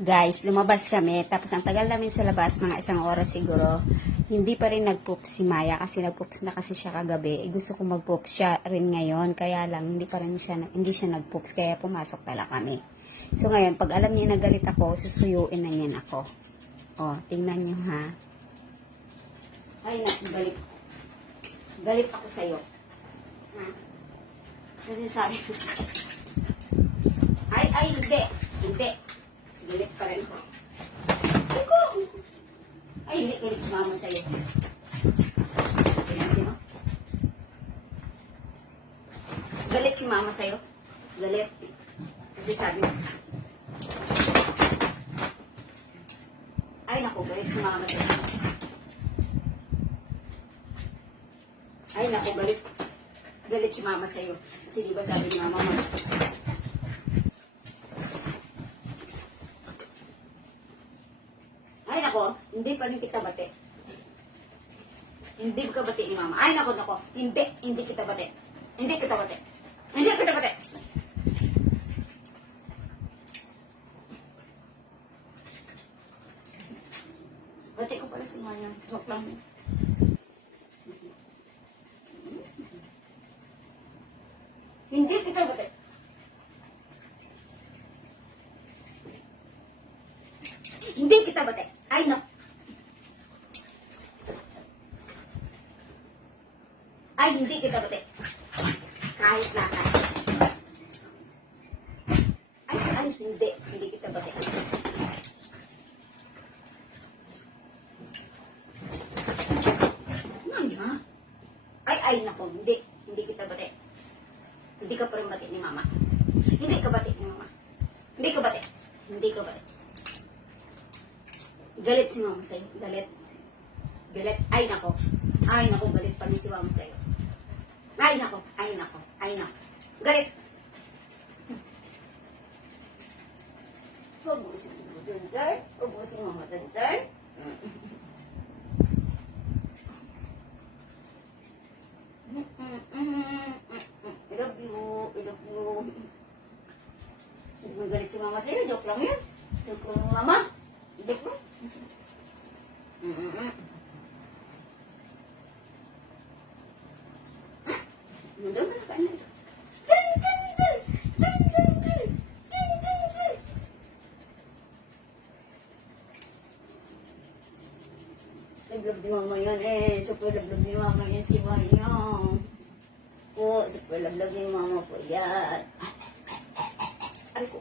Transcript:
Guys, lumabas kami. Tapos ang tagal namin sa labas, mga isang oras siguro. Hindi pa rin nag-poop si Maya kasi nag-poops na kasi siya kagabi. Eh, gusto ko mag-poop siya rin ngayon. Kaya lang, hindi pa rin siya, hindi siya nag-poops. Kaya pumasok pala kami. So ngayon, pag alam niya na galit ako, susuyuin na niyan ako. O, tingnan niyo ha. Ay, galit. Galit ako sa'yo. Ha? Kasi sabi ko, ay, ay, hindi. Hindi. Galit pa rin ko. Ay, ko! Galit si mama sa'yo. Pinansin mo? Galit si mama sa'yo. Galit. Kasi sabi mo, ay, naku, galit si mama sa'yo. Ay, naku, galit. Galit si mama sa'yo. Kasi di ba sabi ni mama mo, Ay, nako, hindi pa rin kita bate. Hindi ka bate ni mama. Ay, nako, nako, hindi, hindi kita bate. Hindi kita bate. Hindi kita bate. Bate ko pala si Maya. Joke lang. Hindi kita bate. Hindi kita bate. Ay, hindi kita bate. Kahit na kahit. Ay, ay, hindi. Hindi kita bate. Ay, ha? Ay, ay, nako. Hindi. Hindi kita bate. Hindi ka pa rin bate ni mama. Hindi ka bate ni mama. Hindi ka bate. Hindi ka bate. Galit si mama sa'yo. Galit. Galit. Ay, nako. Ay, nako. Galit pa rin si mama sa'yo. Ay, nako. Ay, nako. Ay, nako. Galit. Ubusin mo dun, Dar. Ubusin mo dun, Dar. I love you. I love you. Hindi mo galit si mama sa'yo. Joke lang yan. Joke lang, mama. Joke lang. Mm-mm. Love-love ni mama yan eh. Super love-love ni mama yan si Mayang. Po, super love-love ni mama po yan. Ay ko.